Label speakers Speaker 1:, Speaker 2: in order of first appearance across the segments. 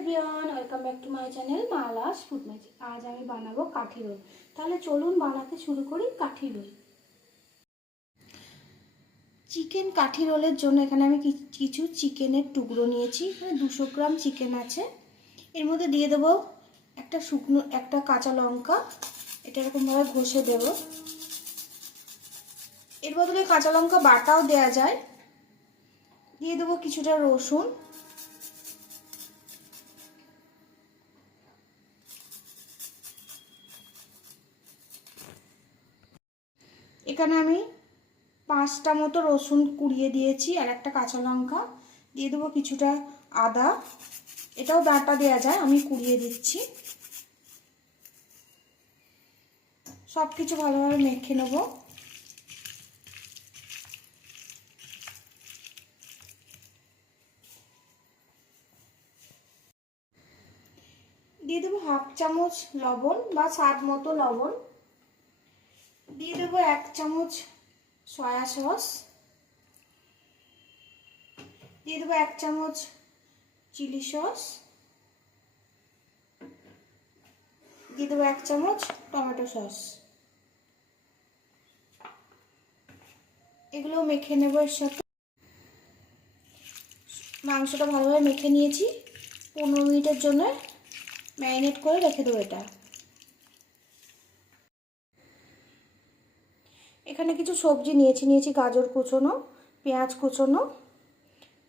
Speaker 1: Everyone welcome back to my channel Mala's food magic আজ আমি বানাবো কাঠি রোল। তাহলে চলুন বানাতে শুরু করি কাঠি রোল। চিকেন কাঠি রোলের জন্য এখানে আমি কিছু চিকেনের টুকরো নিয়েছি। এখানে দুশো গ্রাম চিকেন আছে। এর মধ্যে দিয়ে দেবো একটা শুকনো, একটা কাঁচা লঙ্কা। এটা এরকমভাবে ঘষে দেব। এর বদলে কাঁচা লঙ্কা বাটাও দেওয়া যায়। দিয়ে দেবো কিছুটা রসুন। এখানে আমি পাঁচটা মতো রসুন কুড়িয়ে দিয়েছি আর একটা কাঁচা লঙ্কা। দিয়ে দেবো কিছুটা আদা। এটাও বাটা দেওয়া যায়, আমি কুড়িয়ে দিচ্ছি। সব কিছু ভালোভাবে মেখে নেব। দিয়ে দেবো হাফ চামচ লবণ বা স্বাদ মতো লবণ। দিয়ে দেবো এক চামচ সয়া সস দিয়ে দেবো এক চামচ চিলি সস দিয়ে দেবো এক চামচ টমেটো সস এগুলো মেখে নেব এর সাথে। মাংসটা ভালোভাবে মেখে নিয়েছি। পনেরো মিনিটের জন্য ম্যারিনেট করে রেখে দেবো এটা। এখানে কিছু সবজি নিয়েছি নিয়েছি গাজর কুচোনো, পেঁয়াজ কুচোনো,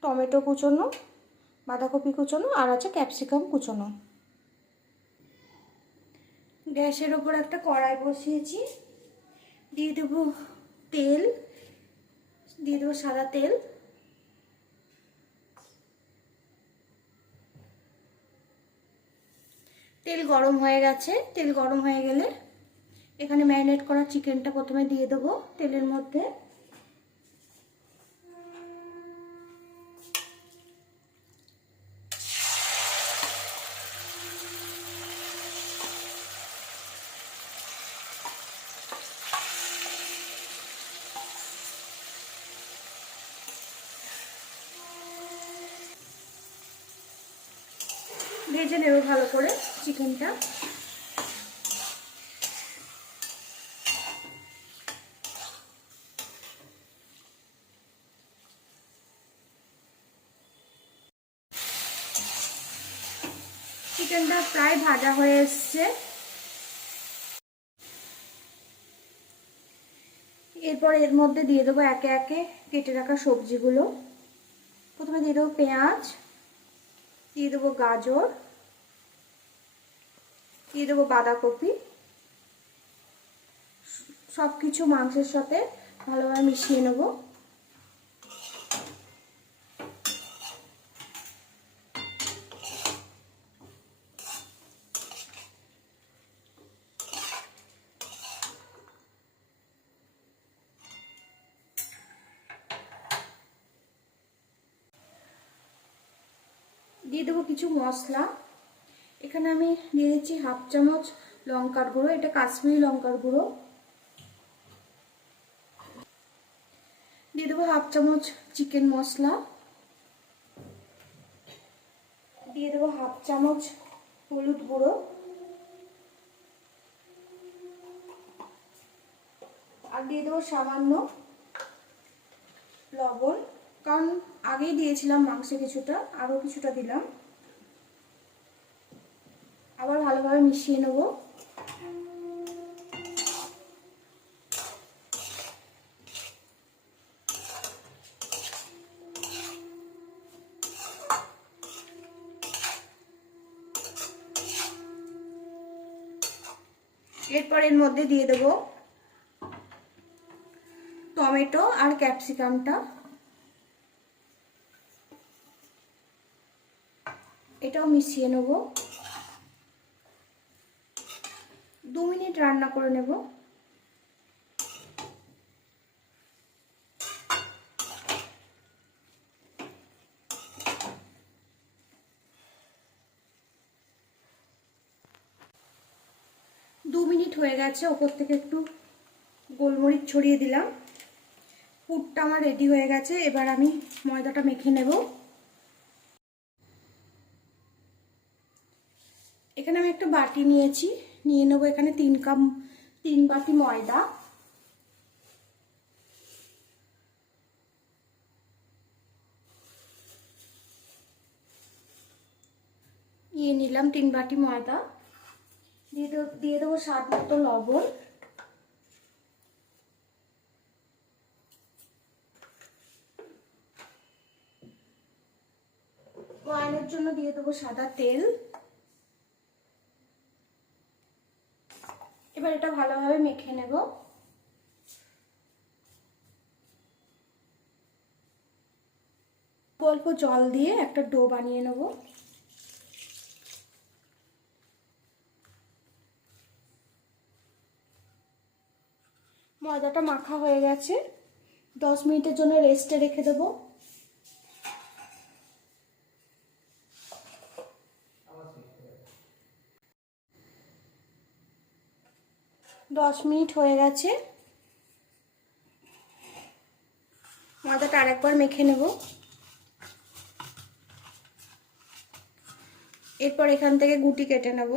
Speaker 1: টমেটো কুচোনো, বাঁধাকপি কুচোনো, আর আছে ক্যাপসিকাম কুচোনো। গ্যাসের ওপর একটা কড়াই বসিয়েছি। দিয়ে দেবো তেল, দিয়ে দেবো সাদা তেল। তেল গরম হয়ে গেছে, তেল গরম হয়ে গেলে এখানে ম্যারিনেট করা চিকেনটা প্রথমে দিয়ে দেবো তেলের মধ্যে। ভেজে নেব ভালো করে চিকেনটা। প্রায় ভাজা হয়ে এসছে। এরপর এর মধ্যে দিয়ে দেবো একে একে কেটে রাখা সবজিগুলো। প্রথমে দিয়ে দেবো পেঁয়াজ, দিয়ে দেবো গাজর, দিয়ে দেবো বাঁধাকপি। সব কিছু মাংসের সাথে ভালোভাবে মিশিয়ে নেব। দিয়ে দেবো কিছু মশলা। এখানে আমি দিয়ে দিচ্ছি হাফ চামচ লঙ্কার গুঁড়ো, এটা কাশ্মীরি লঙ্কার গুঁড়ো। দিয়ে দেবো হাফ চামচ চিকেন মশলা। দিয়ে দেবো হাফ চামচ হলুদ গুঁড়ো। আর দিয়ে দেবো সামান্য লবণ। কারণ আগেই দিয়েছিলাম মাংসে কিছুটা, আরও কিছুটা দিলাম। আবার ভালোভাবে মিশিয়ে নেব। এরপর এর মধ্যে দিয়ে দেব টমেটো আর ক্যাপসিকামটা। এটাও মিশিয়ে নেব। দু মিনিট রান্না করে নেব। দু মিনিট হয়ে গেছে, ওপর থেকে একটু গোলমরিচ ছড়িয়ে দিলাম। পুরটা আমার রেডি হয়ে গেছে, এবার আমি ময়দাটা মেখে নেব। এখানে আমি একটা বাটি নিয়েছি। নিয়ে নেব এখানে তিন কাপ, তিন বাটি ময়দা। নিয়ে নিলাম তিন বাটি ময়দা। দিয়ে দেবো দিয়ে দেবো স্বাদ মতো লবণ। ময়ানের জন্য দিয়ে দেবো সাদা তেল। এবার এটা ভালোভাবে মেখে নেব। অল্প জল দিয়ে একটা ডো বানিয়ে নেব। ময়দাটা মাখা হয়ে গেছে। দশ মিনিটের জন্য রেস্টে রেখে দেবো। দশ মিনিট হয়ে গেছে। ময়দাটা আরেকবার মেখে নেব। এরপর এখান থেকে গুটি কেটে নেব।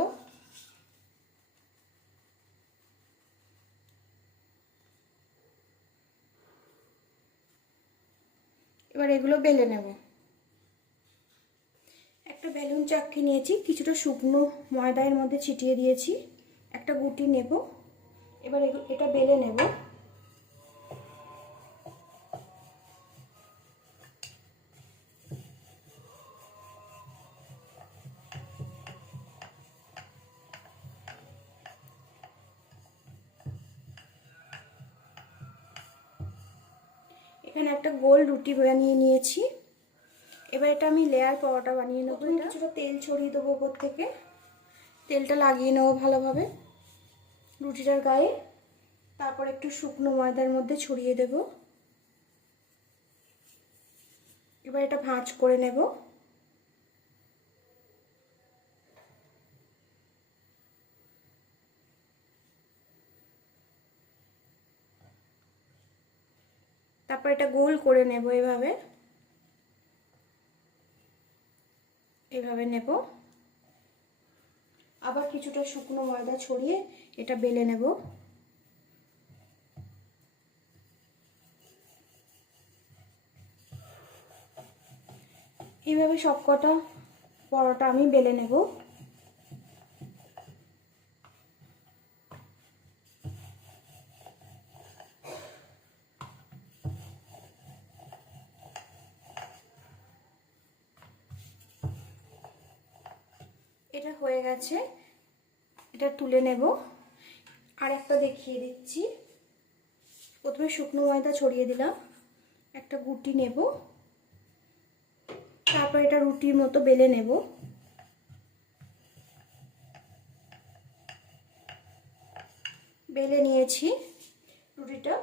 Speaker 1: এবার এগুলো বেলে নেব। একটা বেলুন চাক্কি নিয়েছি, কিছুটা শুকনো ময়দা এর মধ্যে ছিটিয়ে দিয়েছি। একটা গুটি নেব। এবার এটা বেলে নেব। এখানে একটা গোল রুটি বানিয়ে নিয়েছি। এবার এটা আমি লেয়ার পরোটা বানিয়ে নেব কিছুটা তেল ছড়িয়ে দেবো ওপর থেকে। তেলটা লাগিয়ে নেব ভালোভাবে। রুটিটার গায়ে। তারপর একটু শুকনো ময়দার মধ্যে ছড়িয়ে দেব। এবার এটা ভাঁজ করে নেব। তারপর এটা গোল করে নেব এভাবে। এভাবে নেব। আবার কিছুটা শুকনো ময়দা ছড়িয়ে এটা বেলে নেব। এইভাবে সবকটা পরোটা আমি বেলে নেব। এটা হয়ে গেছে। এটা তুলে নেব। আর একটা দেখিয়ে দিচ্ছি। প্রথমে শুকনো ময়দা ছড়িয়ে দিলাম। একটা গুটি নেব। তারপর এটা রুটির মতো বেলে নেব। বেলে নিয়েছি রুটিটা।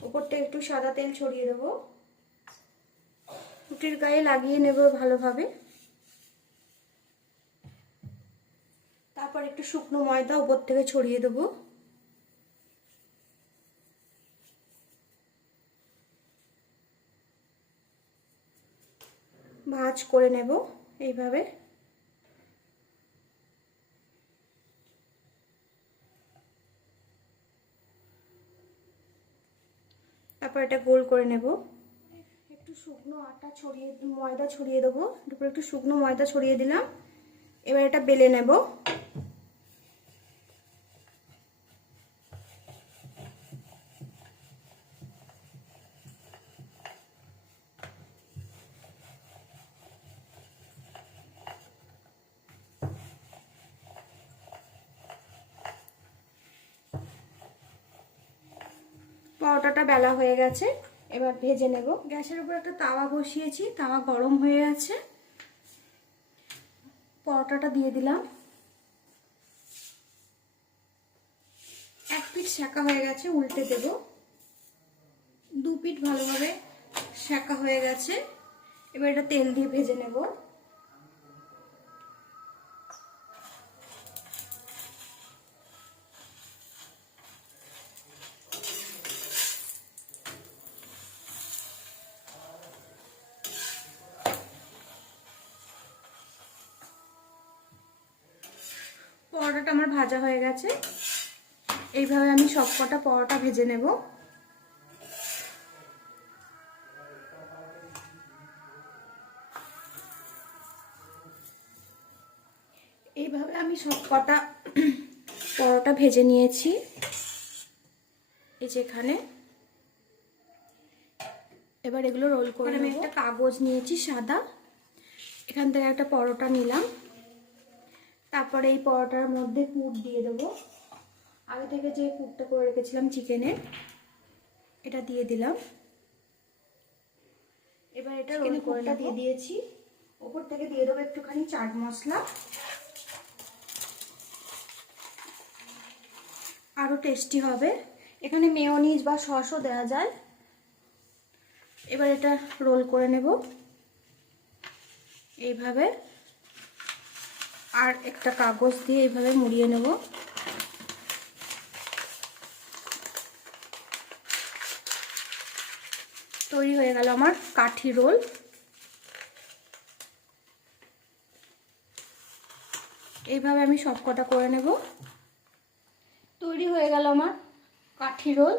Speaker 1: ওপরটা একটু সাদা তেল ছড়িয়ে দেবো। রুটির গায়ে লাগিয়ে নেব ভালোভাবে। তারপর একটু শুকনো ময়দা উপর থেকে ছড়িয়ে দেবো। ভাজ করে নেব এইভাবে। তারপর এটা গোল করে নেব। একটু শুকনো আটা ছড়িয়ে, ময়দা ছড়িয়ে দেবো। তারপর একটু শুকনো ময়দা ছড়িয়ে দিলাম। এবার এটা বেলে নেব। পরোটাটা বেলা হয়ে গেছে, এবার ভেজে নেব। গ্যাসের উপর একটা তাওয়া বসিয়েছি, তাওয়া গরম হয়ে আছে। পরোটাটা দিয়ে দিলাম। এক পিঠ শাঁকা হয়ে গেছে, উল্টে দেব। দু পিঠ ভালোভাবে শাঁকা হয়ে গেছে। এবার এটা তেল দিয়ে ভেজে নেব। পরোটাটা আমার ভাজা হয়ে গেছে। এইভাবে আমি সব কটা পরোটা ভেজে নেব। এইভাবে আমি সব কটা পরোটা ভেজে নিয়েছি। এই যেখানে এবার এগুলো রোল করে আমি একটা কাগজ নিয়েছি সাদা। এখান থেকে একটা পরোটা নিলাম। তারপরে এই পরোটার মধ্যে পুর দিয়ে দেবো। আগে থেকে যে পুরটা করে রেখেছিলাম চিকেনের এটা দিয়ে দিলাম। এবার এটা রোল করে দিয়ে দিয়েছি। ওপর থেকে দিয়ে দেবো একটুখানি চাট মশলা। আরও টেস্টি হবে। এখানে মেয়নিজ বা সসও দেওয়া যায়। এবার এটা রোল করে নেব। এইভাবে। আর একটা কাগজ দিয়ে এইভাবে মুড়িয়ে নেব। তৈরি হয়ে গেল আমার কাঠি রোল। এইভাবে আমি সবকটা করে নেব। তৈরি হয়ে গেল আমার কাঠি রোল।